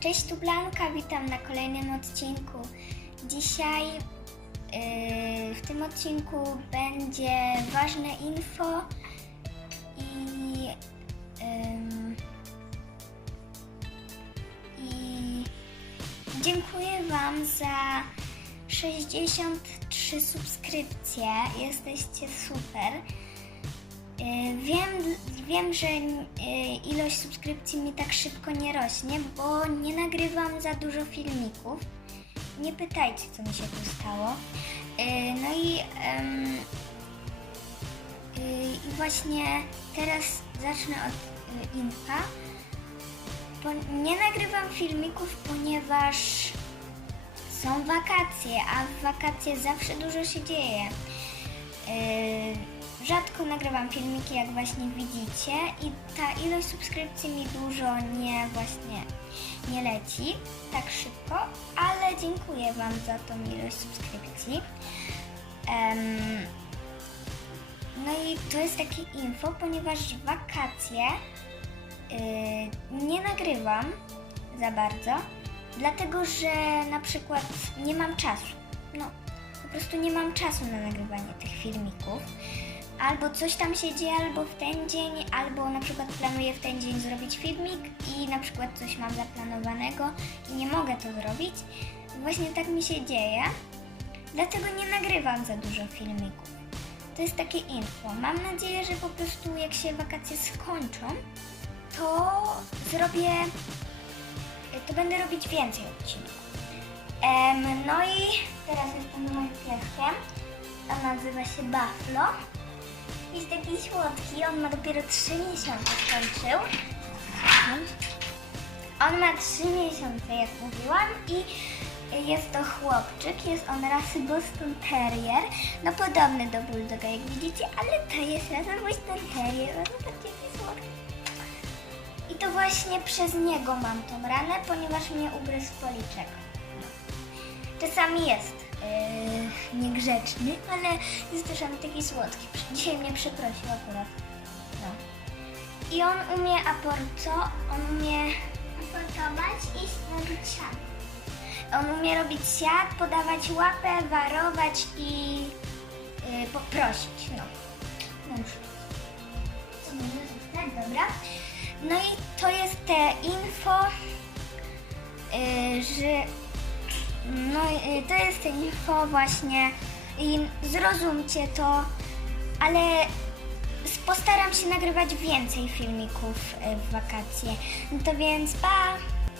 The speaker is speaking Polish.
Cześć, tu Blanka, witam na kolejnym odcinku. Dzisiaj yy, w tym odcinku będzie ważne info i, ym, i dziękuję Wam za 63 subskrypcje. Jesteście super. Y, Wiem, wiem, że y, ilość subskrypcji mi tak szybko nie rośnie, bo nie nagrywam za dużo filmików. Nie pytajcie, co mi się tu stało. Y, No i, i właśnie teraz zacznę od. Bo nie nagrywam filmików, ponieważ są wakacje, a w wakacje zawsze dużo się dzieje. Rzadko nagrywam filmiki, jak właśnie widzicie, i ta ilość subskrypcji mi dużo nie właśnie nie leci tak szybko, ale dziękuję Wam za tą ilość subskrypcji. Em, no i to jest takie info, ponieważ wakacje yy, nie nagrywam za bardzo, dlatego że na przykład nie mam czasu. No, po prostu nie mam czasu na nagrywanie tych filmików. Albo coś tam się dzieje, albo w ten dzień, albo na przykład planuję w ten dzień zrobić filmik i na przykład coś mam zaplanowanego i nie mogę to zrobić. Właśnie tak mi się dzieje, dlatego nie nagrywam za dużo filmików. To jest takie info. Mam nadzieję, że po prostu jak się wakacje skończą, to zrobię, to będę robić więcej odcinków. Em, no i teraz jestem moim pieskiem. On nazywa się Buffalo. Jest taki słodki, on ma dopiero 3 miesiące skończył. On ma 3 miesiące, jak mówiłam, i jest to chłopczyk, jest on rasy Boston Terrier, no podobny do Bulldoga, jak widzicie, ale to jest rasa Boston Terrier, no to taki słodki. I to właśnie przez niego mam tą ranę, ponieważ mnie ugryzł policzek. Czasami jest yy, niegrzeczny, ale jest też on taki słodki. Dzisiaj mnie przeprosił akurat. No. I on umie aporco, on umie aportować i robić siat. On umie robić siat, podawać łapę, warować i yy, poprosić. No. No już. Dobra. No i to jest te info, yy, że no y, to jest info właśnie i zrozumcie to, ale postaram się nagrywać więcej filmików y, w wakacje. No to więc pa!